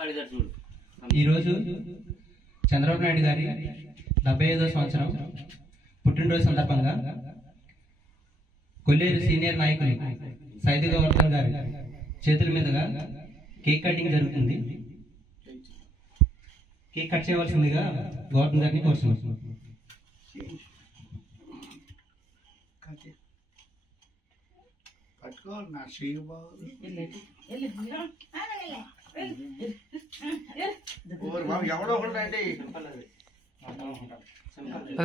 ఈరోజు చంద్రబాబు నాయుడు గారి డెబ్బై ఐదో సంవత్సరం పుట్టినరోజు సందర్భంగా కొల్లేరు సీనియర్ నాయకులు సైద్ గవర్నర్ గారి చేతుల మీదుగా కేక్ కటింగ్ జరుగుతుంది కేక్ కట్ చేయవలసిందిగా గవర్నర్ గారిని కోరుతున్నాం నా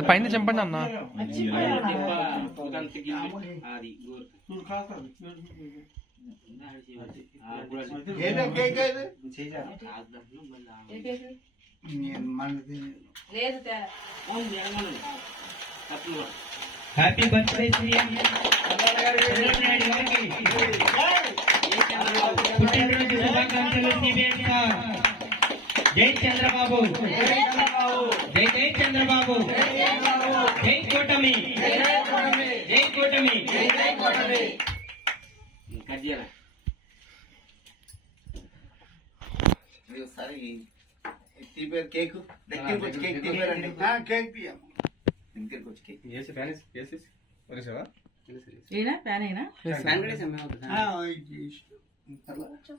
పైన చంపండి అన్న హ్యాపీ బర్త్డే శ్రీ जय चंद्रबाबू दो जय जय चंद्रबाबू जय कोटमी जय कोटमी जय कोटमी कजियाला ये सारी इतनी पेर केक देखिए कुछ केक दी पेर अंडे हां केक भी है इनके कुछ केक ये से पैन से केस से और से वा ये ना पैन है ना पैन बड़े समय होता है हां ये चलो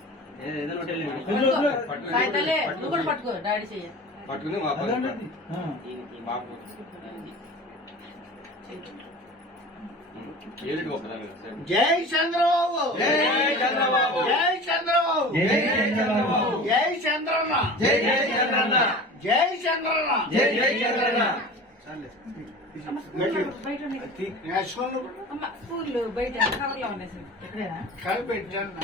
జై చంద్రబాబు జై చంద్రబాబు జై చంద్రబాబు జై చంద్రన్న జై జై చంద్రన్న జై చంద్రన్న జై జై చంద్రన్న బయట స్కూల్ బయట కవర్ లో ఉన్నాయి సార్ కవర్ పెట్టాను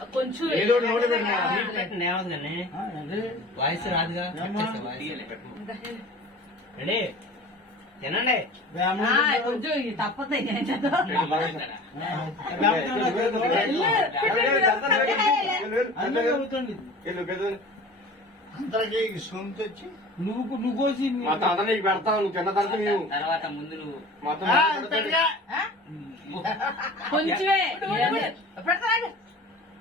ವಯಸ್ಸು ರೀ ತಿನ್ನೇ ತಪ್ಪು ಅದೇ ಸೊಂತ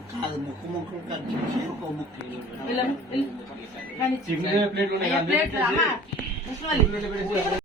ఇలా ప్లేట్లో